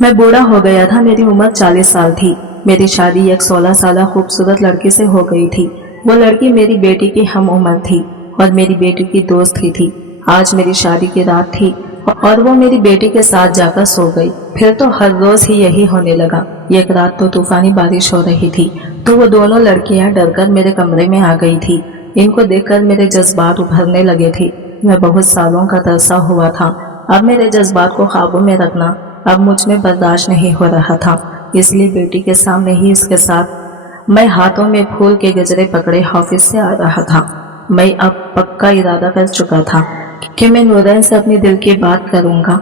मैं बूढ़ा हो गया था। मेरी उम्र 40 साल थी। मेरी शादी एक 16 साल खूबसूरत लड़की से हो गई थी। वो लड़की मेरी बेटी की हम उम्र थी और मेरी बेटी की दोस्त ही थी। आज मेरी शादी की रात थी और वो मेरी बेटी के साथ जाकर सो गई। फिर तो हर रोज ही यही होने लगा। एक रात तो तूफानी बारिश हो रही थी तो वो दोनों लड़कियां डरकर मेरे कमरे में आ गई थी। इनको देखकर मेरे जज्बात उभरने लगे थे। मैं बहुत सालों का तरसा हुआ था। अब मेरे जज्बात को काबू में रखना अब मुझ में बर्दाश्त नहीं हो रहा था। इसलिए बेटी के सामने ही इसके साथ मैं हाथों में फूल के गजरे पकड़े ऑफिस से आ रहा था। मैं अब पक्का इरादा कर चुका था कि मैं नूरैन से अपने दिल की बात करूंगा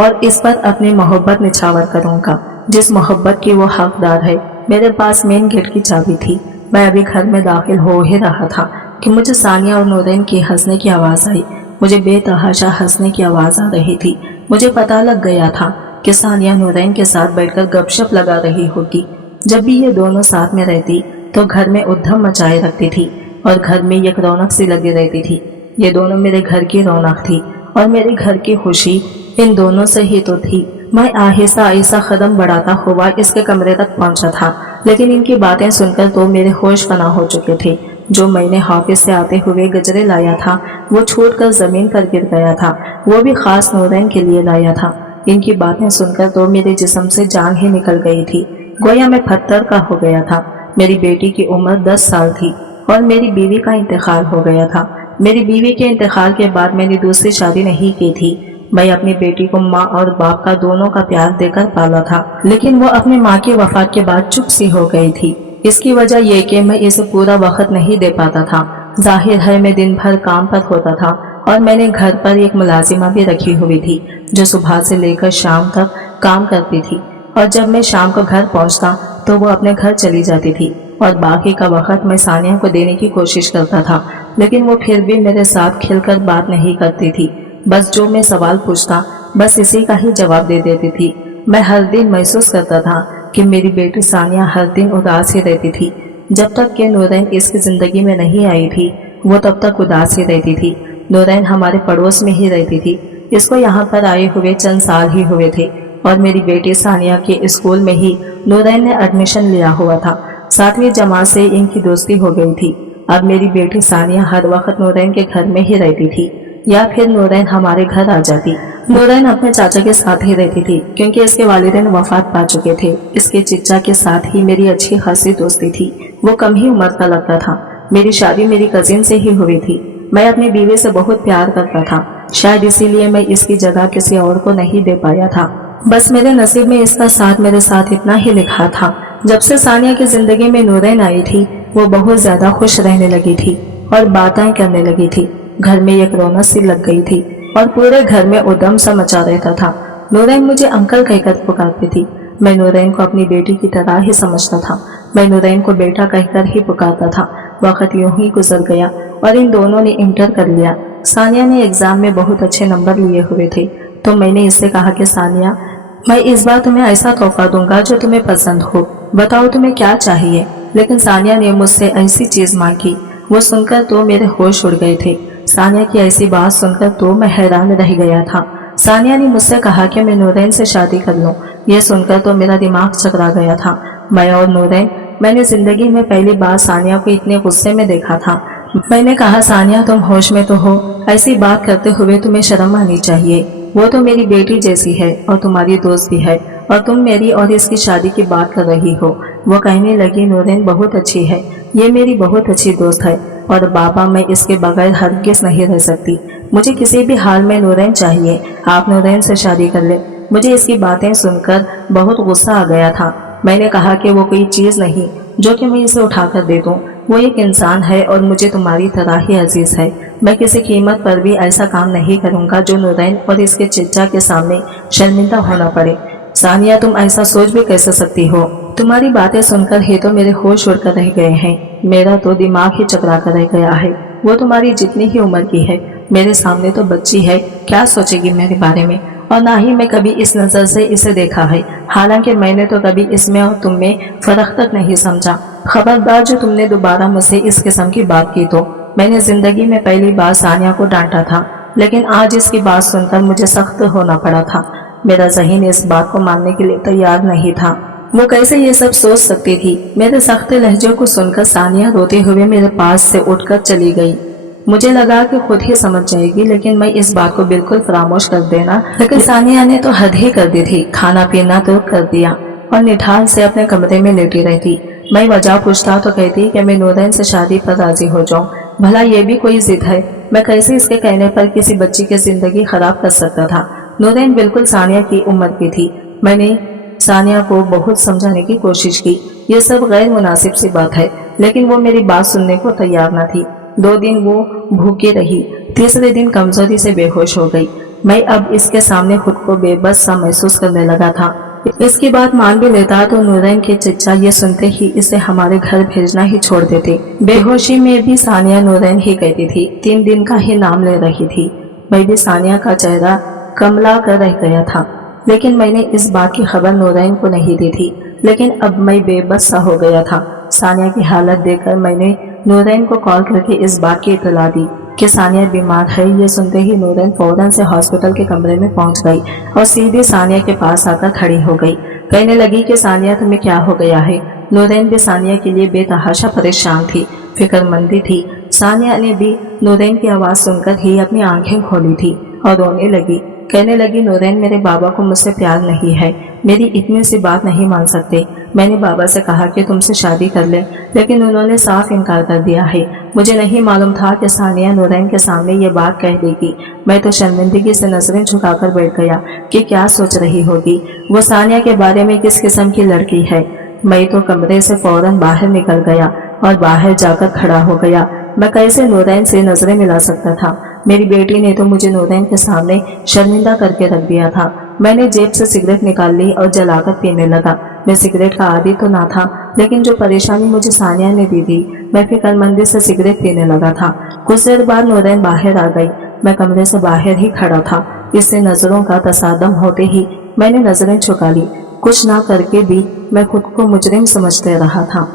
और इस पर अपनी मोहब्बत निछावर करूंगा जिस मोहब्बत की वो हकदार है। मेरे पास मेन गेट की चाबी थी। मैं अभी घर में दाखिल हो ही रहा था कि मुझे सानिया और नूरैन की हंसने की आवाज़ आई। मुझे बेतहाशा हंसने की आवाज़ आ रही थी। मुझे पता लग गया था कि सानिया नूरैन के साथ बैठकर गपशप लगा रही होगी। जब भी ये दोनों साथ में रहती तो घर में उद्यम मचाए रखती थी और घर में एक रौनक सी लगी रहती थी। ये दोनों मेरे घर की रौनक थी और मेरे घर की खुशी इन दोनों से ही तो थी। मैं आहिस्ता आहिस्ता कदम बढ़ाता हुआ इसके कमरे तक पहुंचा था, लेकिन इनकी बातें सुनकर तो मेरे होश फना हो चुके थे। जो मैंने ऑफिस से आते हुए गजरे लाया था वो छूटकर जमीन पर गिर गया था। वो भी खास नूरैन के लिए लाया था। इनकी बातें सुनकर तो मेरे जिस्म से जान ही निकल गई थी। गोया मैं पत्थर का हो गया था। मेरी बेटी की उम्र 10 साल थी और मेरी बीवी का इंतकाल हो गया था। मेरी बीवी के इंतकाल के बाद मैंने दूसरी शादी नहीं की थी। मैं अपनी बेटी को माँ और बाप का दोनों का प्यार देकर पाला था, लेकिन वो अपनी माँ की वफात के बाद चुप सी हो गई थी। इसकी वजह यह कि मैं इसे पूरा वक्त नहीं दे पाता था। जाहिर है मैं दिन भर काम पर होता था और मैंने घर पर एक मुलाजिमा भी रखी हुई थी जो सुबह से लेकर शाम तक काम करती थी और जब मैं शाम को घर पहुंचता तो वो अपने घर चली जाती थी और बाकी का वक्त मैं सानिया को देने की कोशिश करता था, लेकिन वो फिर भी मेरे साथ खिलकर बात नहीं करती थी। बस जो मैं सवाल पूछता बस इसी का ही जवाब दे देती थी। मैं हर दिन महसूस करता था कि मेरी बेटी सानिया हर दिन उदास ही रहती थी। जब तक कि नूरैन इसकी जिंदगी में नहीं आई थी वो तब तक उदास ही रहती थी। नूरैन हमारे पड़ोस में ही रहती थी। इसको यहाँ पर आए हुए चंद साल ही हुए थे और मेरी बेटी सानिया के स्कूल में ही नूरैन ने एडमिशन लिया हुआ था। 7वीं जमात से इनकी दोस्ती हो गई थी। अब मेरी बेटी सानिया हर वक्त नूरैन के घर में ही रहती थी या फिर नूरैन हमारे घर आ जाती। नूरैन अपने चाचा के साथ ही रहती थी क्योंकि इसके वालिदैन वफात पा चुके थे। इसके चिच्चा के साथ ही मेरी अच्छी खासी दोस्ती थी। वो कम ही उम्र का लगता था। मेरी शादी मेरी कजिन से ही हुई थी। मैं अपनी बीवी से बहुत प्यार करता था। शायद इसीलिए मैं इसकी जगह किसी और को नहीं दे पाया था। बस मेरे नसीब में इसका साथ मेरे साथ इतना ही लिखा था। जब से सानिया की जिंदगी में नूरैन आई थी वो बहुत ज्यादा खुश रहने लगी थी और बातें करने लगी थी। घर में एक रौनक सी लग गई थी और पूरे घर में उद्यम सा मचा रहता था। नूरैन मुझे अंकल कहकर पुकारती थी। मैं नूरैन को अपनी बेटी की तरह ही समझता था। मैं नूरैन को बेटा कहकर ही पुकारता था। वक्त यूं ही गुजर गया और इन दोनों ने इंटर कर लिया। सानिया ने एग्जाम में बहुत अच्छे नंबर लिए हुए थे तो मैंने इससे कहा कि सानिया, मैं इस बार तुम्हें ऐसा तोहफा दूंगा जो तुम्हें पसंद हो, बताओ तुम्हें क्या चाहिए। लेकिन सानिया ने मुझसे ऐसी चीज मांगी। वो सुनकर तो मेरे होश उड़ गए थे। सानिया की ऐसी बात सुनकर तो मैं हैरान रह गया था। सानिया ने मुझसे कहा कि मैं नूरैन से शादी कर लूं। यह सुनकर तो मेरा दिमाग चकरा गया था। मैं और नूरैन, मैंने जिंदगी में पहली बार सानिया को इतने गुस्से में देखा था। मैंने कहा, सानिया तुम होश में तो हो, ऐसी बात करते हुए तुम्हें शर्म आनी चाहिए। वो तो मेरी बेटी जैसी है और तुम्हारी दोस्त भी है और तुम मेरी और इसकी शादी की बात कर रही हो। वो कहने लगी, नूरैन बहुत अच्छी है, ये मेरी बहुत अच्छी दोस्त है और बाबा मैं इसके बगैर हरगिज नहीं रह सकती। मुझे किसी भी हाल में नूरैन चाहिए। आप नूरैन से शादी कर ले। मुझे इसकी बातें सुनकर बहुत गुस्सा आ गया था। मैंने कहा कि वो कोई चीज नहीं जो कि मैं इसे उठाकर दे दूं। वो एक इंसान है और मुझे तुम्हारी तरह ही अजीज है। मैं किसी कीमत पर भी ऐसा काम नहीं करूंगा जो नूरैन और इसके चिच्चा के सामने शर्मिंदा होना पड़े। सानिया तुम ऐसा सोच भी कैसे सकती हो? तुम्हारी बातें सुनकर ही तो मेरे होश उड़कर रह गए हैं। मेरा तो दिमाग ही चकरा कर रह गया है। वो तुम्हारी जितनी ही उम्र की है, मेरे सामने तो बच्ची है, क्या सोचेगी मेरे बारे में? और ना ही मैं कभी इस नजर से इसे देखा है। हालांकि मैंने तो कभी इसमें और तुम में फर्क तक नहीं समझा। खबरदार जो तुमने दोबारा मुझसे इस किस्म की बात की तो। मैंने जिंदगी में पहली बार सानिया को डांटा था, लेकिन आज इसकी बात सुनकर मुझे सख्त होना पड़ा था। मेरा ज़हन इस बात को मानने के लिए तैयार नहीं था। वो कैसे ये सब सोच सकती थी। मेरे सख्त लहजे को सुनकर सानिया रोते हुए मेरे पास से उठकर चली गई। मुझे लगा कि खुद ही समझ जाएगी, लेकिन मैं इस बात को बिल्कुल फरामोश कर देना, लेकिन सानिया ने तो हद ही कर दी थी। खाना पीना तो कर दिया और निठार से अपने कमरे में लेटी रहती। मैं वजह पूछता तो कहती कि मैं नूरैन से शादी पर राजी हो जाऊं। भला ये भी कोई जिद है? मैं कैसे इसके कहने पर किसी बच्ची की जिंदगी खराब कर सकता था। नूरैन बिल्कुल सानिया की उम्र की थी। मैंने सानिया को बहुत समझाने की कोशिश की, ये सब गैर मुनासिब सी बात है, लेकिन वो मेरी बात सुनने को तैयार न थी। 2 दिन वो भूखी रही, तीसरे दिन कमजोरी से बेहोश हो गई। मैं अब इसके सामने खुद को बेबस सा महसूस करने लगा था। इसकी बात मान भी लेता तो नूरैन के चचा ये सुनते ही इसे हमारे घर भेजना ही छोड़ देते। बेहोशी में भी सानिया नूरैन ही कहती थी, 3 दिन का ही नाम ले रही थी। मैं भी सानिया का चेहरा कमला कर रह गया था, लेकिन मैंने इस बात की खबर नूरैन को नहीं दी थी। लेकिन अब मैं बेबस सा हो गया था। सानिया की हालत देखकर मैंने नूरैन को कॉल करके इस बात की इत्तला दी कि सानिया बीमार है। ये सुनते ही नूरैन फौरन से हॉस्पिटल के कमरे में पहुंच गई और सीधे सानिया के पास आकर खड़ी हो गई। कहने लगी कि सानिया तुम्हें क्या हो गया है। नूरैन भी सानिया के लिए बेतहाशा परेशान थी, फिक्रमंदी थी। सानिया ने भी नूरैन की आवाज़ सुनकर ही अपनी आंखें खोली थी और रोने लगी। कहने लगी, नूरैन मेरे बाबा को मुझसे प्यार नहीं है, मेरी इतनी सी बात नहीं मान सकते। मैंने बाबा से कहा कि तुमसे शादी कर ले, लेकिन उन्होंने साफ इनकार कर दिया है। मुझे नहीं मालूम था कि सानिया नूरैन के सामने ये बात कह देगी। मैं तो शर्मिंदगी से नजरें झुकाकर बैठ गया कि क्या सोच रही होगी, वो सानिया के बारे में किस किस्म की लड़की है। मैं तो कमरे से फौरन बाहर निकल गया और बाहर जाकर खड़ा हो गया। मैं कैसे नूरैन से नजरें मिला सकता था। मेरी बेटी ने तो मुझे नूरैन के सामने शर्मिंदा करके रख दिया था। मैंने जेब से सिगरेट निकाल ली और जलाकर पीने लगा। मैं सिगरेट का आदी तो ना था, लेकिन जो परेशानी मुझे सानिया ने दी थी, मैं फिक्रमंदी से सिगरेट पीने लगा था। कुछ देर बाद नूरैन बाहर आ गई। मैं कमरे से बाहर ही खड़ा था। इससे नजरों का तसादम होते ही मैंने नजरें झुका ली। कुछ ना करके भी मैं खुद को मुजरिम समझते रहा था।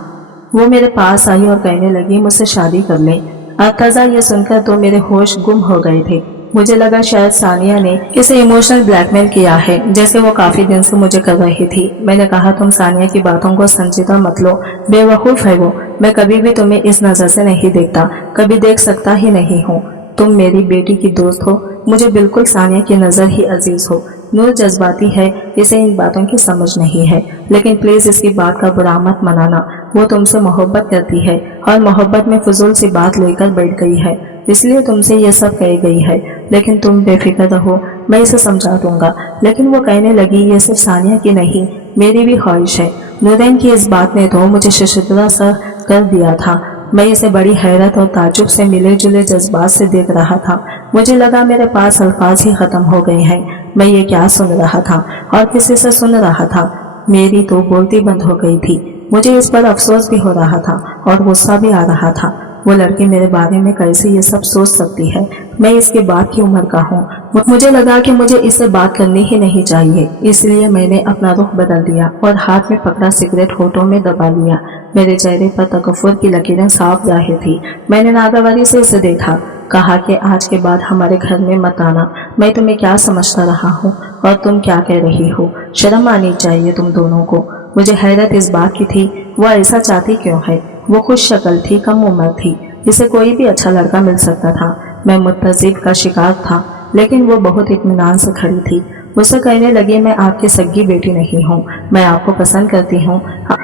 वो मेरे पास आई और कहने लगी, मुझसे शादी कर ले। अतजा ये सुनकर तो मेरे होश गुम हो गए थे। मुझे लगा शायद सानिया ने इसे इमोशनल ब्लैकमेल किया है, जैसे वो काफी दिन से मुझे कर रही थी। मैंने कहा, तुम सानिया की बातों को संजीदा मत लो, बेवकूफ है वो। मैं कभी भी तुम्हें इस नजर से नहीं देखता, कभी देख सकता ही नहीं हूँ। तुम मेरी बेटी की दोस्त हो, मुझे बिल्कुल सानिया की नजर ही अजीज हो। नूर जज्बाती है, इसे इन बातों की समझ नहीं है, लेकिन प्लीज इसकी बात का बुरा मत मनाना। वो तुमसे मोहब्बत करती है और मोहब्बत में फजूल सी बात लेकर बैठ गई है, इसलिए तुमसे ये सब कही गई है। लेकिन तुम बेफिक्र रहो, मैं इसे समझा दूंगा। लेकिन वो कहने लगी, ये सिर्फ सानिया की नहीं, मेरी भी ख्वाहिश है। नूरैन की इस बात ने तो मुझे शर्मिंदा सा कर दिया था। मैं इसे बड़ी हैरत और ताज्जुब से मिले जुले जज्बात से देख रहा था। मुझे लगा मेरे पास अल्फाज ही खत्म हो गए हैं। मैं ये क्या सुन रहा था और किसी से सुन रहा था। मेरी तो बोलती बंद हो गई थी। मुझे इस पर अफसोस भी हो रहा था और गुस्सा भी आ रहा था। वो लड़की मेरे बारे में कैसे ये सब सोच सकती है। मैं इसके बाद की उम्र का हूँ। मुझे लगा कि मुझे इससे बात करनी ही नहीं चाहिए, इसलिए मैंने अपना रुख बदल दिया और हाथ में पकड़ा सिगरेट होठों में दबा लिया। मेरे चेहरे पर तकफ्फुर की लकीरें साफ जाहिर थी। मैंने नागवारी से इसे देखा, कहा कि आज के बाद हमारे घर में मत आना। मैं तुम्हें क्या समझता रहा हूँ और तुम क्या कह रही हो। शर्म आनी चाहिए तुम दोनों को। मुझे हैरत इस बात की थी, वो ऐसा चाहती क्यों है। वो खुश शक्ल थी, कम उम्र थी, इसे कोई भी अच्छा लड़का मिल सकता था। मैं मुत्तज़िब का शिकार था, लेकिन वो बहुत इत्मीनान से खड़ी थी। मुझसे कहने लगी, मैं आपकी सगी बेटी नहीं हूँ, मैं आपको पसंद करती हूँ।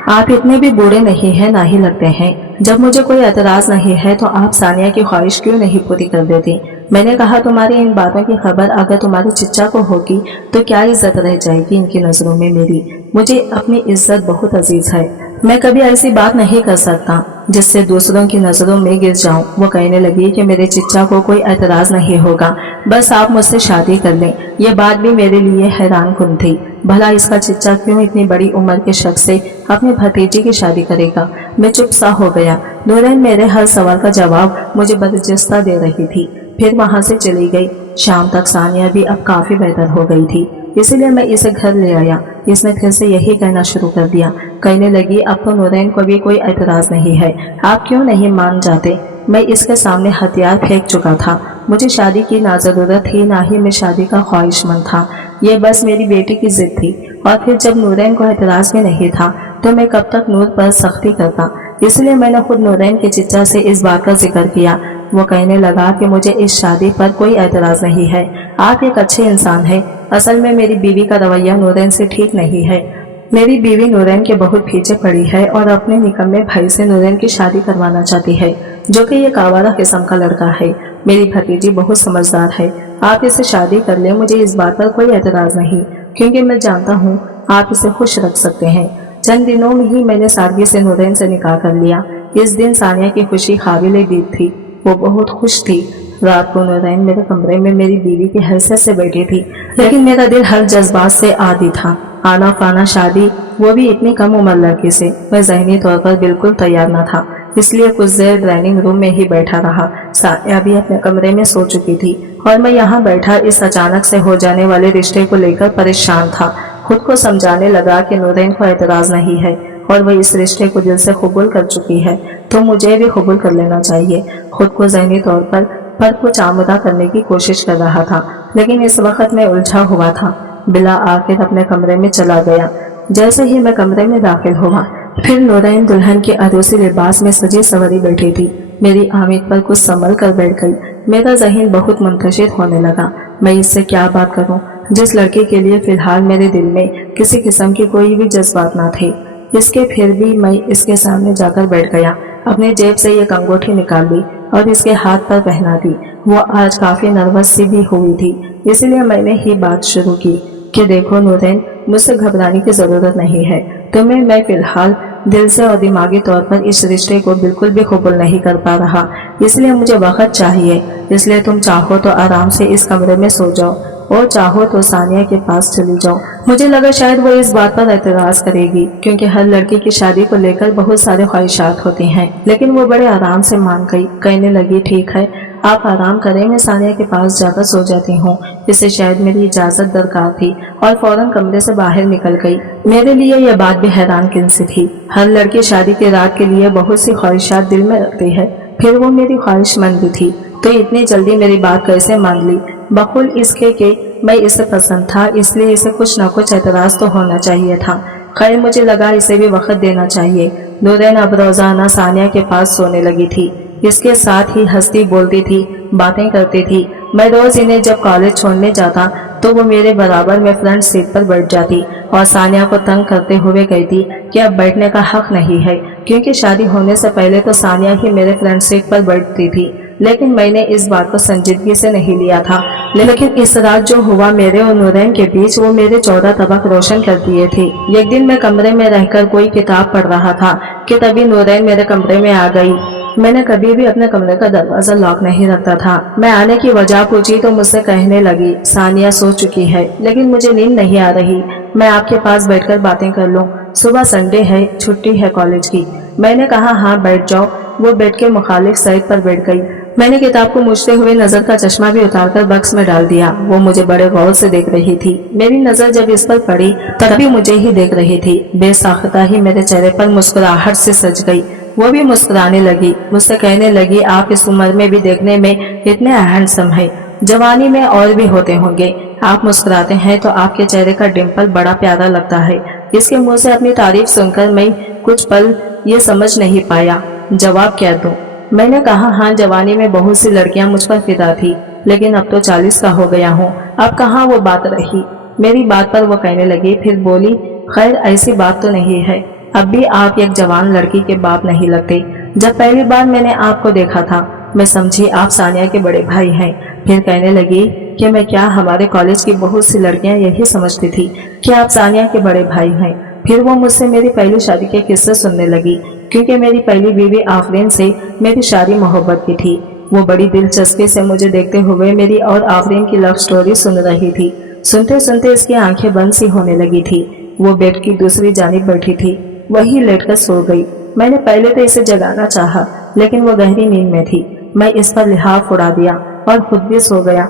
आप इतने भी बूढ़े नहीं हैं, ना ही लगते हैं। जब मुझे कोई एतराज नहीं है तो आप सानिया की ख्वाहिश क्यों नहीं पूरी कर देती। मैंने कहा, तुम्हारी इन बातों की खबर अगर तुम्हारे चिच्चा को होगी तो क्या इज्जत रह जाएगी इनकी नजरों में मेरी। मुझे अपनी इज्जत बहुत अजीज है। मैं कभी ऐसी बात नहीं कर सकता जिससे दूसरों की नजरों में गिर जाऊं। वो कहने लगी कि मेरे चिच्चा को कोई एतराज नहीं होगा, बस आप मुझसे शादी कर लें। ये बात भी मेरे लिए हैरान कुन थी। भला इसका चिच्चा क्यों इतनी बड़ी उम्र के शख्स से अपने भतीजे की शादी करेगा। मैं चुप सा हो गया। नूरैन मेरे हर सवाल का जवाब मुझे बर्जस्ता दे रही थी, फिर वहां से चली गई। शाम तक सानिया भी अब काफी बेहतर हो गई थी, इसीलिए मैं इसे घर ले आया। इसने फिर से यही कहना शुरू कर दिया। कहने लगी, अब तो नूरैन को भी कोई एतराज नहीं है, आप क्यों नहीं मान जाते। मैं इसके सामने हथियार फेंक चुका था मुझे शादी की ना ज़रूरत थी, ना ही मैं शादी का ख्वाहिशमंद था। ये बस मेरी बेटी की जिद थी। और फिर जब नूरैन को एतराज़ भी नहीं था तो मैं कब तक नूर पर सख्ती करता। इसलिए मैंने खुद नूरैन के चिच्चा से इस बात का जिक्र किया। वो कहने लगा कि मुझे इस शादी पर कोई एतराज़ नहीं है, आप एक अच्छे इंसान हैं। असल में मेरी बीवी का रवैया नूरैन से ठीक नहीं है। मेरी बीवी नूरैन के बहुत पीछे पड़ी है और अपने निकम्मे भाई से नूरैन की शादी करवाना चाहती है, जो कि एक आवारा किस्म का लड़का है। मेरी भतीजी बहुत समझदार है, आप इससे शादी कर ले, मुझे इस बात पर कोई एतराज़ नहीं, क्योंकि मैं जानता हूँ आप इसे खुश रख सकते हैं। चंद दिनों में ही मैंने सादगी से नूरैन से निकाह कर लिया। इस दिन सानिया की खुशी काबिल दीद थी, वो बहुत खुश थी। रात को नूरैन मेरे कमरे में मेरी बीवी की हैसियत से बैठी थी, लेकिन मेरा दिल हर जज्बात से आदी था। आना फाना शादी, वो भी इतनी कम उम्र लड़की से। मैं ज़हनी तौर पर बिल्कुल तैयार न था, इसलिए कुछ देर डाइनिंग रूम में ही बैठा रहा। सानिया भी अपने कमरे में सो चुकी थी और मैं यहाँ बैठा इस अचानक से हो जाने वाले रिश्ते को लेकर परेशान था। खुद को समझाने लगा कि नूरैन को एतराज़ नहीं है और वह इस रिश्ते को दिल से कबूल कर चुकी है, तो मुझे भी कबूल कर लेना चाहिए। खुद को ज़हनी तौर पर कुछ आमदा करने की कोशिश कर रहा था, लेकिन इस वक्त मैं उलझा हुआ था। बिला आखिर अपने कमरे में चला गया। जैसे ही मैं कमरे में दाखिल हुआ, फिर नूरैन दुल्हन के अरोसी लिबास में सजी सवरी बैठी थी। मेरी आमिद पर कुछ संभल कर बैठ गई। मेरा ज़हन बहुत मुंतशिर होने लगा। मैं इससे क्या बात करूं, जिस लड़के के लिए फिलहाल मेरे दिल में किसी किस्म की कोई भी जज्बात ना थे। इसके फिर भी मैं इसके सामने जाकर बैठ गया। अपने जेब से एक अंगूठी निकाल ली और इसके हाथ पर पहना दी। वो आज काफ़ी नर्वस सी भी हुई थी, इसलिए मैंने ही बात शुरू की कि देखो नूरैन, मुझसे घबराने की ज़रूरत नहीं है। तुम्हें मैं फिलहाल दिल से और दिमागी तौर पर इस रिश्ते को बिल्कुल भी कबूल नहीं कर पा रहा, इसलिए मुझे वक्त चाहिए। इसलिए तुम चाहो तो आराम से इस कमरे में सो जाओ और चाहो तो सानिया के पास चली जाओ। मुझे लगा शायद वो इस बात पर एतराज करेगी, क्योंकि हर लड़की की शादी को लेकर बहुत सारे ख्वाहिशात होती हैं, लेकिन वो बड़े आराम से मान गई। कहने लगी, ठीक है, आप आराम करें, मैं सानिया के पास जाकर सो जाती हूँ। इसे शायद मेरी इजाज़त दरकार थी और फौरन कमरे से बाहर निकल गई। मेरे लिए यह बात भी हैरान किन सी थी। हर लड़की शादी की रात के लिए बहुत सी ख्वाहिशात दिल में रखती है, फिर वो मेरी ख्वाहिशमंद भी थी, तो इतनी जल्दी मेरी बात कैसे मान ली? बखुल इसके कि मैं इसे पसंद था, इसलिए इसे कुछ न कुछ एतराज़ तो होना चाहिए था। खैर, मुझे लगा इसे भी वक्त देना चाहिए। नूरैन अब रोज़ाना सानिया के पास सोने लगी थी। इसके साथ ही हंसती बोलती थी, बातें करती थी। मैं रोज़ इन्हें जब कॉलेज छोड़ने जाता तो वो मेरे बराबर में फ्रंट सीट पर बैठ जाती और सानिया को तंग करते हुए कहती कि अब बैठने का हक नहीं है, क्योंकि शादी होने से पहले तो सानिया ही मेरे फ्रंट सीट पर बैठती थी। लेकिन मैंने इस बात को संजीदगी से नहीं लिया था। लेकिन इस रात जो हुआ मेरे और नूरैन के बीच, वो मेरे 14 तबक रोशन कर दिए थे। एक दिन मैं कमरे में रहकर कोई किताब पढ़ रहा था कि तभी नूरैन मेरे कमरे में आ गई। मैंने कभी भी अपने कमरे का दरवाजा लॉक नहीं रखता था। मैं आने की वजह पूछी तो मुझसे कहने लगी, सानिया सो चुकी है, लेकिन मुझे नींद नहीं आ रही, मैं आपके पास बैठकर बातें कर लूं। सुबह संडे है, छुट्टी है कॉलेज की। मैंने कहा, हाँ बैठ जाओ। वो बेड के मुखालिफ साइड पर बैठ गई। मैंने किताब को मूछते हुए नजर का चश्मा भी उतारकर बक्स में डाल दिया। वो मुझे बड़े गौर से देख रही थी। मेरी नजर जब इस पर पड़ी तभी मुझे ही देख रही थी। बेसाख्ता ही मेरे चेहरे पर मुस्कुराहट से सज गई। वो भी मुस्कुराने लगी। मुझसे कहने लगी, आप इस उम्र में भी देखने में इतने हैंडसम हैं, जवानी में और भी होते होंगे। आप मुस्कुराते हैं तो आपके चेहरे का डिम्पल बड़ा प्यारा लगता है। इसके मुंह से अपनी तारीफ सुनकर मैं कुछ पल ये समझ नहीं पाया जवाब क्या दूं। मैंने कहा, हाँ जवानी में बहुत सी लड़कियां मुझ पर फिदा थी, लेकिन अब तो 40 का हो गया हूँ, अब कहाँ वो बात रही। मेरी बात पर वो कहने लगी, फिर बोली, खैर ऐसी बात तो नहीं है, अब भी आप एक जवान लड़की के बाप नहीं लगते। जब पहली बार मैंने आपको देखा था मैं समझी आप सानिया के बड़े भाई हैं। फिर कहने लगी कि मैं क्या, हमारे कॉलेज की बहुत सी लड़कियां यही समझती थी कि आप सानिया के बड़े भाई हैं। फिर वो मुझसे मेरी पहली शादी के किस्से सुनने लगी, क्योंकि मेरी पहली बीवी आफरीन से मेरी शादी मोहब्बत की थी। वो बड़ी दिलचस्पी से मुझे देखते हुए मेरी और आफरीन की लव स्टोरी सुन रही थी। सुनते सुनते इसकी आंखें बंद सी होने लगी थी। वो बेड की दूसरी जानिब बैठी थी, वही लेटकर सो गई। मैंने पहले तो इसे जगाना चाहा, लेकिन वो गहरी नींद में थी। मैं इस पर लिहाफ उड़ा दिया और खुद भी सो गया।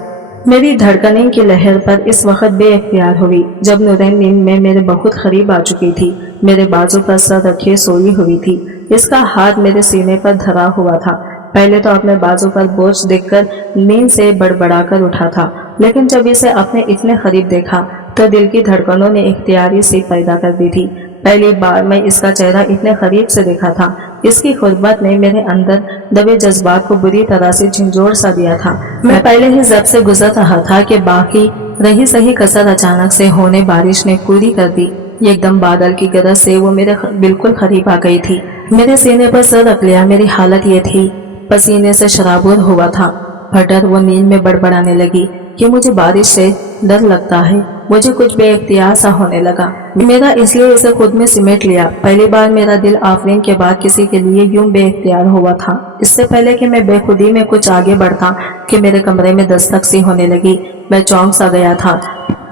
मेरी धड़कने की लहर पर इस वक्त बेइख्तियार हुई जब नूरैन नींद में मेरे बहुत करीब आ चुकी थी। मेरे बाजू पर सर रखे सोई हुई थी। इसका हाथ मेरे सीने पर धरा हुआ था। पहले तो अपने बाजू पर बोझ देखकर नींद से बड़बड़ाकर उठा था, लेकिन जब इसे अपने इतने करीब देखा तो दिल की धड़कनों ने इख्तियारी सी पैदा कर दी थी। पहली बार मैं इसका चेहरा इतने करीब से देखा था। इसकी खुरबत ने मेरे अंदर दबे जज्बात को बुरी तरह से झंझोड़ सा दिया था। मैं पहले ही जब से गुजर रहा था कि बाकी रही सही कसर अचानक से होने बारिश ने पूरी कर दी। एकदम बादल की गरज से वो मेरे बिल्कुल करीब आ गई थी। मेरे सीने पर सर रख लिया। मेरी हालत ये थी, पसीने से शराबोर हुआ था। फटर वो नींद में बड़बड़ाने लगी कि मुझे बारिश से डर लगता है। मुझे कुछ बेइख्तियार सा होने लगा। मेरा इसलिए इसे खुद में सिमेट लिया। पहली बार मेरा दिल आफरीन के बाद किसी के लिए यूं बेइख्तियार हुआ था। इससे पहले कि मैं बेखुदी में कुछ आगे बढ़ता कि मेरे कमरे में दस्तक सी होने लगी। मैं चौंक सा गया था।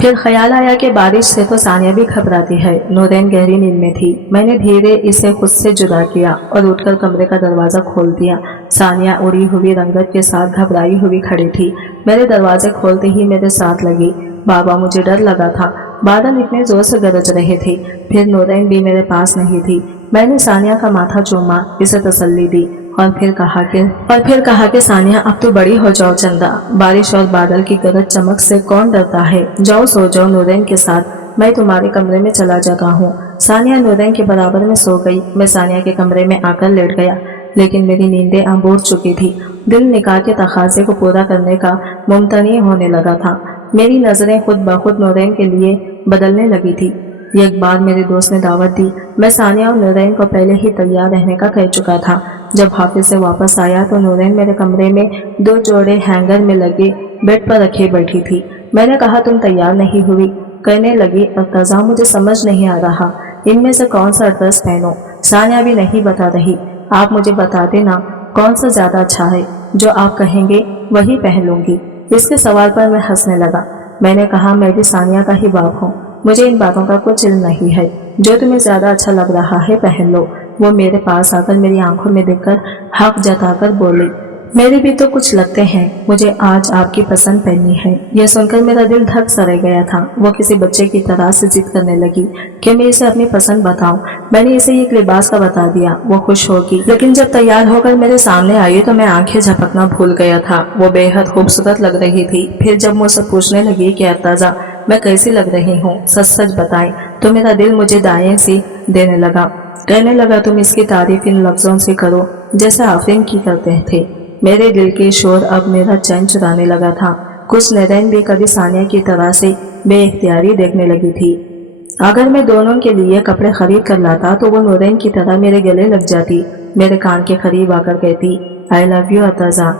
फिर ख्याल आया कि बारिश से तो सानिया भी घबराती है। नूरैन गहरी नींद में थी। मैंने धीरे इसे खुद से जुदा किया और उठकर कमरे का दरवाजा खोल दिया। सानिया उड़ी हुई रंगत के साथ घबराई हुई खड़ी थी। मेरे दरवाजे खोलते ही मेरे साथ लगी। बाबा, मुझे डर लगा था। बादल इतने जोर से गरज रहे थे। फिर नूरैन भी मेरे पास नहीं थी। मैंने सानिया का माथा चूमा, इसे तसल्ली दी और फिर कहा कि सानिया, अब तो बड़ी हो जाओ चंदा। बारिश और बादल की गरज चमक से कौन डरता है। जाओ सो जाओ नूरैन के साथ। मैं तुम्हारे कमरे में चला जाता हूँ। सानिया नूरैन के बराबर में सो गई। मैं सानिया के कमरे में आकर लेट गया, लेकिन मेरी नींदें आबोर चुकी थी। दिल निकाह के तकाजे को पूरा करने का मुमतनी होने लगा था। मेरी नजरें खुद ब खुद नूरैन के लिए बदलने लगी थी। एक बार मेरे दोस्त ने दावत दी। मैं सानिया और नूरैन को पहले ही तैयार रहने का कह चुका था। जब हाफिज से वापस आया तो नूरैन मेरे कमरे में 2 जोड़े हैंगर में लगे बेड पर रखे बैठी थी। मैंने कहा, तुम तैयार नहीं हुई? कहने लगी, अर्तजा, मुझे समझ नहीं आ रहा इनमें से कौन सा ड्रेस पहनो। सानिया भी नहीं बता रही। आप मुझे बता देना कौन सा ज्यादा अच्छा है। जो आप कहेंगे वही पहन लूंगी। इसके सवाल पर मैं हंसने लगा। मैंने कहा, मैं भी सानिया का ही बाप हूँ। मुझे इन बातों का कुछ इल्म नहीं है। जो तुम्हें ज्यादा अच्छा लग रहा है पहन लो। वो मेरे पास आकर मेरी आंखों में देखकर हक जताकर बोली, मेरे भी तो कुछ लगते हैं। मुझे आज आपकी पसंद पहननी है। यह सुनकर मेरा दिल धक सा रह गया था। वो किसी बच्चे की तरह से जिद करने लगी कि मैं इसे अपनी पसंद बताऊं। मैंने इसे एक लिबास का बता दिया। वो खुश होगी, लेकिन जब तैयार होकर मेरे सामने आई तो मैं आंखें झपकना भूल गया था। वो बेहद खूबसूरत लग रही थी। फिर जब मुझसे पूछने लगी कि अर्तजा, मैं कैसी लग रही हूँ, सच सच बताएं, तो मेरा दिल मुझे दाएं सी देने लगा। कहने लगा, तुम इसकी तारीफ इन लफ्जों से करो जैसे आफरीन की करते थे। मेरे दिल के शोर अब मेरा चैन चुराने लगा था। कुछ नूरैन भी कभी सानिया की तरह से बेइख्तियारी देखने लगी थी। अगर मैं दोनों के लिए कपड़े खरीद कर लाता तो वो नूरैन की तरह मेरे गले लग जाती, मेरे कान के करीब आकर कहती, I love you Artaza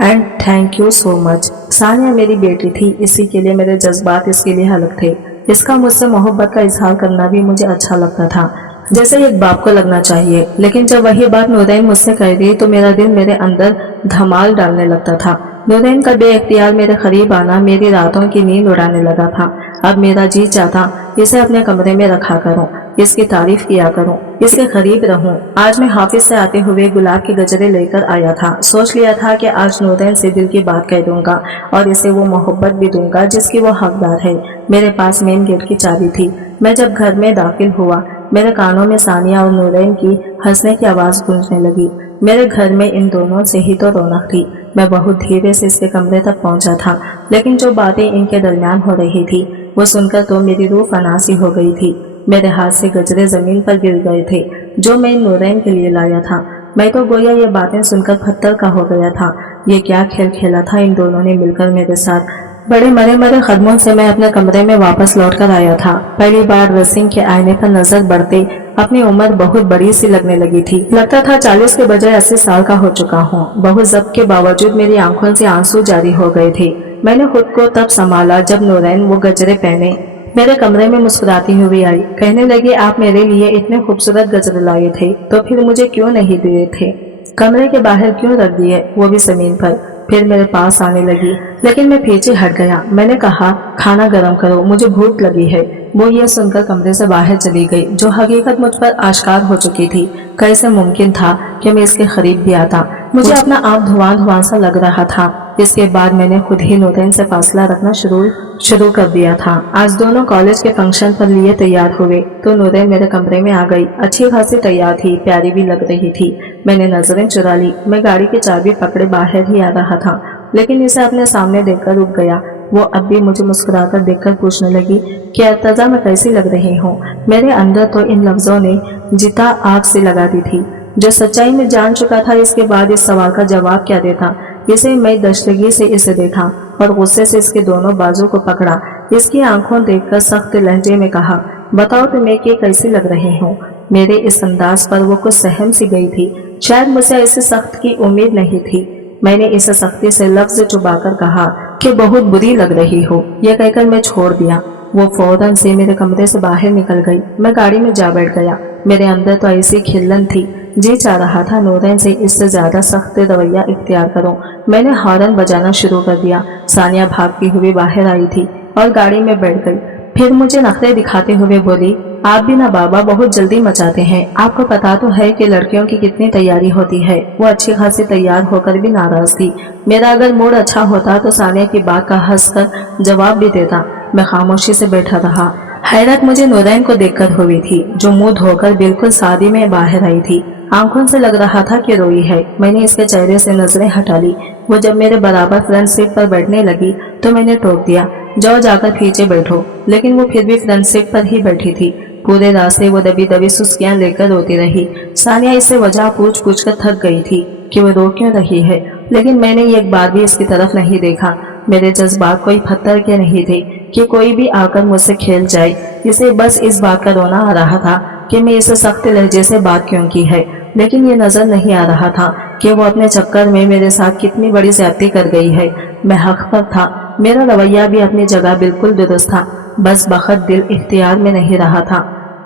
and thank you so much. Sania मेरी बेटी थी, इसी के लिए मेरे जज्बात इसके लिए अलग थे। इसका मुझसे मोहब्बत का इजहार करना भी मुझे अच्छा लगता था, जैसे एक बाप को लगना चाहिए। लेकिन जब वही बात नूरैन मुझसे कह दी तो मेरा दिल मेरे अंदर धमाल डालने लगता था। नूरैन का बेइख्तियार मेरे करीब आना मेरी रातों की नींद उड़ाने लगा था। अब मेरा जी चाहता इसे अपने कमरे में रखा करूं, इसकी तारीफ किया करूं, इसके करीब रहूं। आज मैं हाफिज से आते हुए गुलाब के गजरे लेकर आया था। सोच लिया था कि आज नूरैन से दिल की बात कह दूंगा और इसे वो मोहब्बत भी दूंगा जिसकी वो हकदार है। मेरे पास मेन गेट की चाबी थी। मैं जब घर में दाखिल हुआ, मेरे कानों में सानिया और नूरैन की हंसने की आवाज गूंजने लगी। मेरे घर में इन दोनों से ही तो रौनक थी। मैं बहुत धीरे से इसके कमरे तक पहुंचा था, लेकिन जो बातें इनके दरमियान हो रही थी वो सुनकर तो मेरी रूह फनासी हो गई थी। मेरे हाथ से गजरे जमीन पर गिर गए थे जो मैं नूरैन के लिए लाया था। मैं तो गोया ये बातें सुनकर पत्थर का हो गया था। ये क्या खेल खेला था इन दोनों ने मिलकर मेरे साथ। बड़े मरे मरे कदमों से मैं अपने कमरे में वापस लौट कर आया था। पहली बार ड्रेसिंग के आईने पर नजर बढ़ते अपनी उम्र बहुत बड़ी सी लगने लगी थी। लगता था 40 के बजाय 80 साल का हो चुका हूँ। बहुत जब्त के बावजूद मेरी आंखों से आंसू जारी हो गए थे। मैंने खुद को तब संभाला जब नूरैन वो गजरे पहने मेरे कमरे में मुस्कुराती हुई आई। कहने लगी, आप मेरे लिए इतने खूबसूरत गजरे लाए थे तो फिर मुझे क्यों नहीं दिए थे? कमरे के बाहर क्यों रख दिए, वो भी जमीन पर? फिर मेरे पास आने लगी, लेकिन मैं पीछे हट गया। मैंने कहा, खाना गर्म करो, मुझे भूख लगी है। वो ये सुनकर कमरे से बाहर चली गई। जो हकीकत मुझ पर आश्कार हो चुकी थी, कैसे मुमकिन था कि मैं इसके करीब भी आता। मुझे अपना आप धुआं धुआं सा लग रहा था। इसके बाद मैंने खुद ही नूरैन से फासला रखना शुरू कर दिया था। आज दोनों कॉलेज के फंक्शन पर लिए तैयार हुए तो नूरैन मेरे कमरे में आ गई। अच्छी खासी तैयार थी, प्यारी भी लग रही थी। मैंने नजरें चुरा ली। मैं गाड़ी की चाबी पकड़े बाहर ही आ रहा था, लेकिन इसे अपने सामने देखकर रुक गया। वो अब भी मुझे मुस्कुराकर देखकर पूछने लगी कि अर्तजा मैं कैसी लग रही हूँ। मेरे अंदर तो इन लफ्जों ने जिता आग से लगा दी थी। जो सच्चाई में जान चुका था, इसके बाद इस सवाल का जवाब क्या देता। इसे मैं दशलगी से इसे देखा और गुस्से से इसके दोनों बाजू को पकड़ा। इसकी आंखों देखकर सख्त लहजे में कहा, बताओ तुम्हें कि कैसी लग रही हूँ। मेरे इस अंदाज पर वो कुछ सहम सी गई थी। शायद मुझसे ऐसे सख्त की उम्मीद नहीं थी। मैंने इसे सख्ती से लफ्ज चुबाकर कहा कि बहुत बुरी लग रही हो। यह कहकर मैं छोड़ दिया। वो फौरन से मेरे कमरे से बाहर निकल गई। मैं गाड़ी में जा बैठ गया। मेरे अंदर तो ऐसी खिल्लन थी, जी चाह रहा था नूरैन से इससे ज्यादा सख्त रवैया इख्तियार करूं। मैंने हॉर्न बजाना शुरू कर दिया। सानिया भागती हुई बाहर आई थी और गाड़ी में बैठ गई। फिर मुझे नखरे दिखाते हुए बोली, आप भी ना बाबा बहुत जल्दी मचाते हैं। आपको पता तो है कि लड़कियों की कितनी तैयारी होती है। वो अच्छी खासी तैयार होकर भी नाराज थी। मेरा अगर मूड अच्छा होता तो सानिया की बात का हंसकर जवाब भी देता। मैं खामोशी से बैठा रहा। हैरत मुझे नूरैन को देखकर हुई थी, जो मुंह धोकर बिल्कुल शादी में बाहर आई थी। आंखों से लग रहा था कि रोई है। मैंने इसके चेहरे से नजरें हटा ली। वो जब मेरे बराबर फ्रंट सीट पर बैठने लगी तो मैंने टोक दिया, जाओ जाकर पीछे बैठो। लेकिन वो फिर भी फ्रंट सीट पर ही बैठी थी। पूरे रास्ते वो दबी दबी सुस्कियां लेकर रोती रही। सानिया इससे वजह पूछ कर थक गई थी कि वो रो क्यों रही है, लेकिन मैंने एक बार भी इसकी तरफ नहीं देखा। मेरे जज्बात कोई पत्थर के नहीं थे कि कोई भी आकर मुझसे खेल जाए। इसे बस इस बात का रोना आ रहा था कि मैं इसे सख्त लहजे से बात क्यों की है, लेकिन ये नजर नहीं आ रहा था कि वो अपने चक्कर में मेरे साथ कितनी बड़ी ज्यादती कर गई है। मैं हक पर था। मेरा रवैया भी अपनी जगह बिल्कुल दुरुस्त था, बस बखत दिल इख्तियार में नहीं रहा था।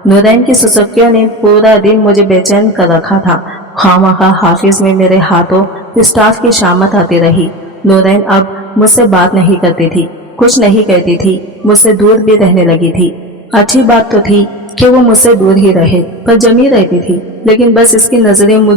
नूरैन की सुसुकियों ने पूरा दिन मुझे बेचैन कर रखा था। खामखा हाफिज में मेरे हाथों स्टाफ की शामत आती रही। नूरैन अब मुझसे बात नहीं करती थी, कुछ नहीं कहती थी, मुझसे दूर भी रहने लगी थी। अच्छी बात तो थी कि वो मुझसे दूर ही रहे, पर जमी रहती थी। लेकिन बस इसकी नजरें मुझ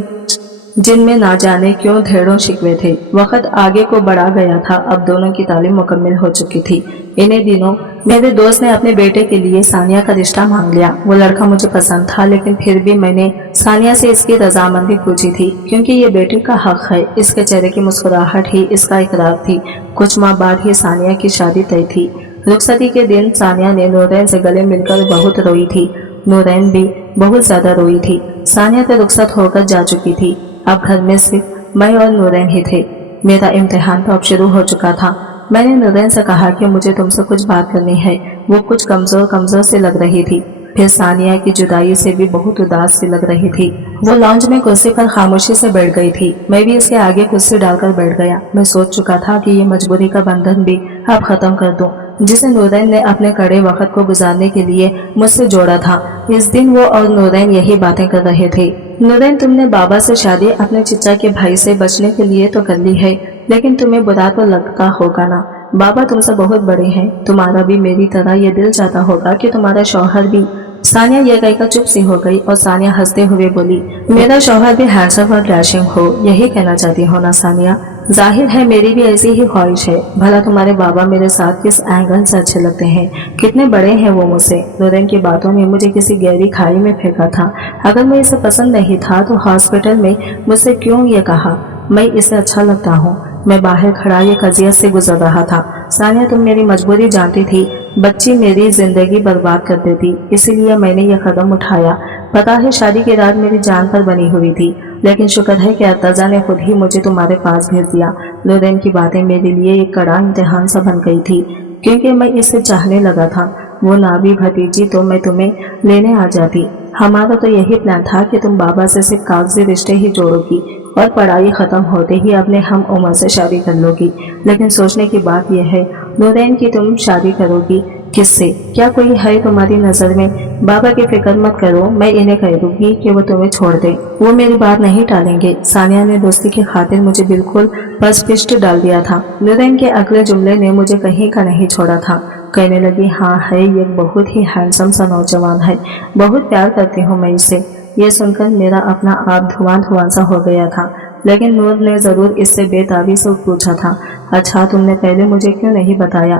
जिनमें ना जाने क्यों ढेरों शिकवे थे। वक्त आगे को बढ़ा गया था। अब दोनों की तालीम मुकम्मल हो चुकी थी। इन्हीं दिनों मेरे दोस्त ने अपने बेटे के लिए सानिया का रिश्ता मांग लिया। वो लड़का मुझे पसंद था, लेकिन फिर भी मैंने सानिया से इसकी रजामंदी पूछी थी, क्योंकि ये बेटे का हक है। इसके चेहरे की मुस्कुराहट ही इसका इकरार थी। कुछ माह बाद ही सानिया की शादी तय थी। रुखसती के दिन सानिया ने नूरैन से गले मिलकर बहुत रोई थी। नूरैन भी बहुत ज्यादा रोई थी। सानिया तो रुखसत होकर जा चुकी थी। अब घर में सिर्फ मैं और नूरैन ही थे। मेरा इम्तिहान तो अब शुरू हो चुका था। मैंने नूरैन से कहा कि मुझे तुमसे कुछ बात करनी है। वो कुछ कमजोर से लग रही थी। फिर सानिया की जुदाई से भी बहुत उदास सी लग रही थी। वो लॉन्ज में कुर्सी पर खामोशी से बैठ गई थी। मैं भी इसके आगे कुर्सी डालकर बैठ गया। मैं सोच चुका था कि ये मजबूरी का बंधन भी अब खत्म कर दूं, जिसे नूरैन ने अपने कड़े वक्त को गुजारने के लिए मुझसे जोड़ा था। इस दिन वो और नूरैन यही बातें कर रहे थे। नूरैन, तुमने बाबा से शादी अपने चिच्चा के भाई से बचने के लिए तो कर ली है, लेकिन तुम्हें बुरा तो लगता होगा ना। बाबा तुमसे बहुत बड़े हैं। तुम्हारा भी मेरी तरह ये दिल चाहता होगा कि तुम्हारा शौहर भी। सानिया ये कहकर चुप सी हो गई और सानिया हंसते हुए बोली, मेरा शौहर भी हैंडसम और डैशिंग हो। यही कहना चाहती हो ना सानिया? जाहिर है मेरी भी ऐसी ही ख्वाहिश है। भला तुम्हारे बाबा मेरे साथ किस एंगल से अच्छे लगते हैं, कितने बड़े हैं वो मुझसे। नूरैन की बातों ने मुझे किसी गहरी खाई में फेंका था। अगर मैं इसे पसंद नहीं था तो हॉस्पिटल में मुझसे क्यों ये कहा? मैं इसे अच्छा लगता हूँ। मैं बाहर खड़ा ये कजियत से गुजर रहा था। सानिया, तुम मेरी मजबूरी जानती थी। बच्ची मेरी जिंदगी बर्बाद कर देती, इसीलिए मैंने यह कदम उठाया। पता है शादी की रात मेरी जान पर बनी हुई थी, लेकिन शुक्र है कि अर्तजा ने खुद ही मुझे तुम्हारे पास भेज दिया। नूरैन की बातें मेरे लिए एक कड़ा इम्तिहान सा बन गई थी, क्योंकि मैं इसे चाहने लगा था। वो नाबी भतीजी तो मैं तुम्हें लेने आ जाती। हमारा तो यही प्लान था कि तुम बाबा से सिर्फ कागजी रिश्ते ही जोड़ोगी और पढ़ाई खत्म होते ही अपने हम उम्र से शादी कर लोगी। लेकिन सोचने की बात यह है नूरैन की तुम शादी करोगी किससे? क्या कोई है तुम्हारी नजर में? बाबा की फिक्र मत करो, मैं इन्हें कह दूंगी कि वो तुम्हें छोड़ दे। वो मेरी बात नहीं टालेंगे। सानिया ने दोस्ती की खातिर मुझे बिल्कुल पसपिष्ट डाल दिया था। नूरैन के अगले जुमले ने मुझे कहीं का नहीं छोड़ा था। कहने लगी, हाँ है, ये बहुत ही हैंडसम सा नौजवान है, बहुत प्यार करती हूँ मैं इसे। ये सुनकर मेरा अपना आप धुआं सा हो गया था। लेकिन नूर ने जरूर इससे बेताबी से पूछा था, अच्छा तुमने पहले मुझे क्यों नहीं बताया?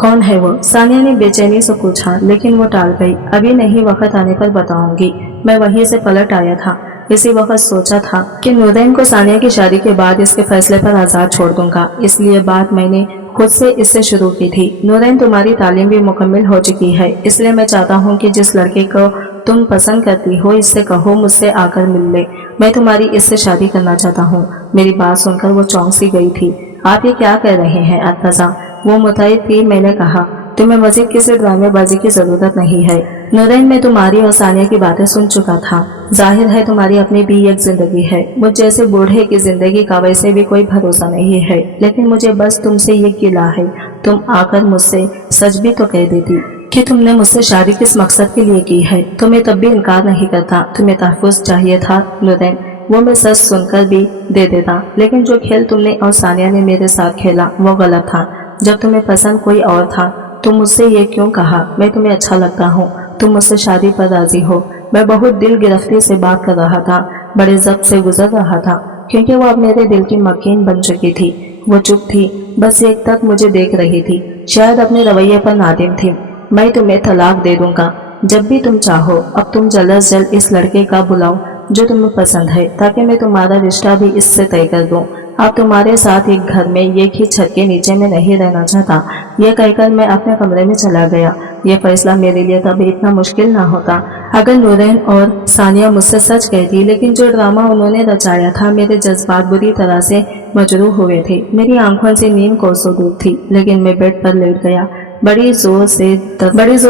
कौन है वो? सानिया ने बेचैनी से पूछा, लेकिन वो टाल गई। अभी नहीं, वक्त आने पर बताऊंगी। मैं वहीं से पलट आया था। इसी वक्त सोचा था कि नूरैन को सानिया की शादी के बाद इसके फैसले पर आजाद छोड़ दूंगा, इसलिए बात मैंने खुद से इससे शुरू की थी। नूरैन, तुम्हारी तालीम भी मुकम्मल हो चुकी है, इसलिए मैं चाहता हूँ कि जिस लड़के को तुम पसंद करती हो इससे कहो मुझसे आकर मिल ले। मैं तुम्हारी इससे शादी करना चाहता हूँ। मेरी बात सुनकर वो चौंक सी गई थी। आप ये क्या कह रहे हैं अर्तजा? वो मुतैद थी। मैंने कहा, तुम्हें मजीद किसी ड्रामेबाजी की जरूरत नहीं है। नूरैन, मैं तुम्हारी और सानिया की बातें सुन चुका था। जाहिर है तुम्हारी अपनी भी एक जिंदगी है। मुझ जैसे बूढ़े की जिंदगी का वैसे भी कोई भरोसा नहीं है, लेकिन मुझे बस तुमसे ये गिला है, तुम आकर मुझसे सच भी तो कह देती कि तुमने मुझसे शादी किस मकसद के लिए की है, तो मैं तब भी इनकार नहीं करता। तुम्हें तहफ़्फ़ुज़ चाहिए था नूरैन, वो मैं सच सुनकर भी दे देता, लेकिन जो खेल तुमने और सानिया ने मेरे साथ खेला वो गलत था। जब तुम्हें पसंद कोई और था तुम मुझसे ये क्यों कहा? मैं तुम्हें अच्छा लगता हूँ, तुम मुझसे शादी पर राजी हो। मैं बहुत दिल गिरफ्ती से बात कर रहा था, बड़े ज़ब्त से गुजर रहा था, क्योंकि वो अब मेरे दिल की मकीन बन चुकी थी। वो चुप थी, बस एक तक मुझे देख रही थी, शायद अपने रवैये पर नादिम थी। मैं तुम्हें तलाक दे दूंगा जब भी तुम चाहो। अब तुम जल्द से जल्द इस लड़के का बुलाओ जो तुम्हें पसंद है, ताकि मैं तुम्हारा रिश्ता भी इससे तय कर दूं। अब तुम्हारे साथ एक घर में एक ही छत के नीचे में नहीं रहना चाहता। यह कहकर मैं अपने कमरे में चला गया। यह फैसला मेरे लिए तभी इतना मुश्किल ना होता अगर नूरैन और सानिया मुझसे सच कहती, लेकिन जो ड्रामा उन्होंने रचाया था, मेरे जज्बात बुरी तरह से मजरूह हुए थे। मेरी आंखों से नींद कोसों दूर थी, लेकिन मैं बेड पर लेट गया। बड़ी जोर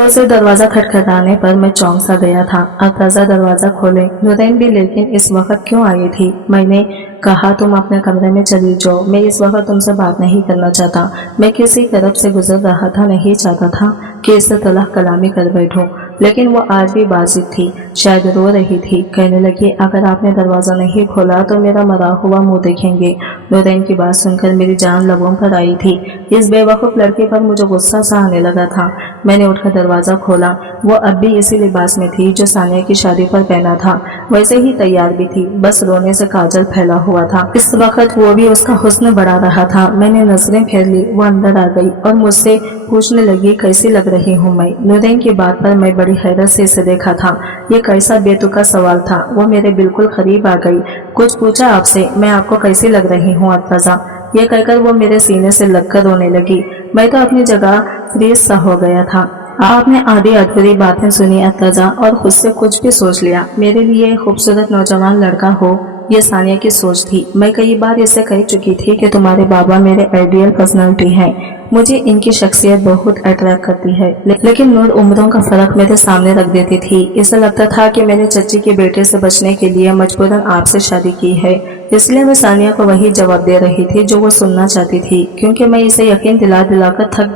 से दरवाजा खटखटाने पर मैं चौंक सा गया था। अर्तजा दरवाजा खोले। नूरैन भी लेकिन इस वक्त क्यों आई थी? मैंने कहा, तुम अपने कमरे में चली जाओ, मैं इस वक्त तुमसे बात नहीं करना चाहता। मैं किसी तरफ से गुजर रहा था, नहीं चाहता था कि इससे तलख कलामी कर बैठूं, लेकिन वो आज भी बाजिद थी, शायद रो रही थी। कहने लगी, अगर आपने दरवाजा नहीं खोला तो मेरा मरा हुआ मुंह देखेंगे। नूरैन की बात सुनकर मेरी जान लबों पर आई थी। इस बेवकूफ़ लड़के पर मुझे गुस्सा सा आने लगा था। मैंने उठकर दरवाजा खोला। वो अब भी इसी लिबास में थी जो सानिया की शादी पर पहना था, वैसे ही तैयार भी थी, बस रोने से काजल फैला हुआ था। इस वक्त वो भी उसका हुस्न बढ़ा रहा था। मैंने नजरें फेर ली। वो अंदर आ गई और मुझसे पूछने लगी, कैसी लग रही हूँ मैं? नूरैन की बात पर मैं बड़ी हैरत से इसे देखा था। ये कैसा बेतुका सवाल था। वो मेरे बिल्कुल करीब आ गई। कुछ पूछा आपसे? मैं आपको कैसी लग रही हूँ अर्तजा? ये कहकर वो मेरे सीने से लगकर रोने लगी। मैं तो अपनी जगह फ्रीज सा हो गया था। आपने आधी अधूरी बातें सुनी अर्तजा और खुद से कुछ भी सोच लिया। मेरे लिए खूबसूरत नौजवान लड़का हो, ये सानिया की सोच थी। मैं कई बार इससे कह चुकी थी कि तुम्हारे बाबा मेरे आइडियल पर्सनालिटी हैं, मुझे इनकी शख्सियत बहुत अट्रैक्ट करती है, लेकिन नूर उम्रों का फर्क मेरे सामने रख देती थी। इसे लगता था कि मैंने चची के बेटे से बचने के लिए मजबूरन आपसे शादी की है, इसलिए मैं सानिया को वही जवाब दे रही थी जो वो सुनना चाहती थी, क्योंकि मैं इसे यकीन दिलाकर थक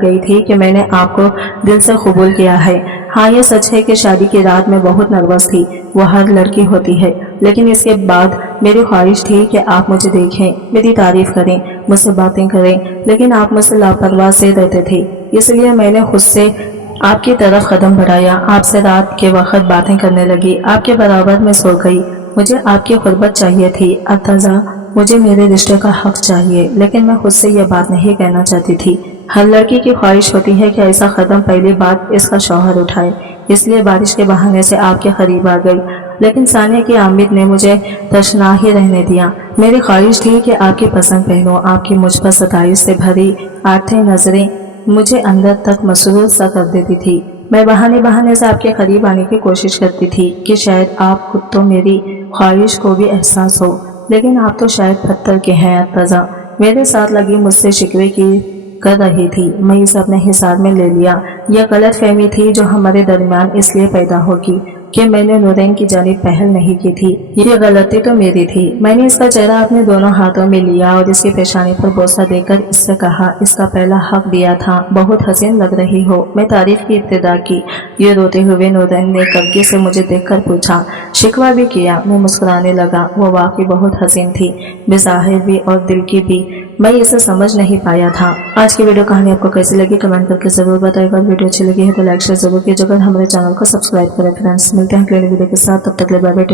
गई थी कि मैंने आपको दिल से कबूल किया है। हाँ, ये सच है कि शादी की रात में बहुत नर्वस थी, वो हर लड़की होती है, लेकिन इसके बाद मेरी ख्वाहिश थी कि आप मुझे देखें, मेरी तारीफ करें, मुझसे बातें करें, लेकिन आप मुझसे लापरवाह से रहते थे। इसलिए मैंने खुद से आपकी तरफ कदम बढ़ाया, आपसे रात के वक्त बातें करने लगी, आपके बराबर में सो गई। मुझे आपकी खुरबत चाहिए थी अर्तजा, मुझे मेरे रिश्ते का हक चाहिए, लेकिन मैं खुद से यह बात नहीं कहना चाहती थी। हर लड़की की ख्वाहिश होती है कि ऐसा कदम पहली बार इसका शौहर उठाए, इसलिए बारिश के बहाने से आपके करीब आ गई, लेकिन सानिया की आमद ने मुझे तशना ही रहने दिया। मेरी ख्वाहिश थी कि आपकी पसंद पहनूं। आपकी मुझ पर सताइश से भरी आठे नजरें मुझे अंदर तक मसरूर सा कर देती थी। मैं बहाने से आपके करीब आने की कोशिश करती थी कि शायद आप खुद तो मेरी ख्वाहिश को भी एहसास हो, लेकिन आप तो शायद पत्थर के हैं अर्तजा। मेरे साथ लगी मुझसे शिकवे की कर रही थी, मैं इसे अपने हिसाब में ले लिया। यह गलत फहमी थी जो हमारे दरमियान इसलिए पैदा होगी कि मैंने नूरैन की जानिब पहल नहीं की थी। ये गलती तो मेरी थी। मैंने इसका चेहरा अपने दोनों हाथों में लिया और इसकी पेशानी पर बोसा देकर इससे कहा, इसका पहला हक दिया था, बहुत हसीन लग रही हो। मैं तारीफ की इब्तिदा की। ये रोते हुए नूरैन ने कब्जे से मुझे देखकर पूछा, शिकवा भी किया? मैं मुस्कुराने लगा। वो वाकई बहुत हसीन थी, बेज़ाहिर भी और दिल की भी। मैं इसे समझ नहीं पाया था। आज की वीडियो कहानी आपको कैसी लगी कमेंट करके जरूर बताइएगा। वीडियो अच्छी लगी है तो लाइक शेयर जरूर कीजिएगा, हमारे चैनल को सब्सक्राइब करें। फ्रेंड्स, मिलते हैं अगले वीडियो के साथ, तब तक के लिए बाय बाय।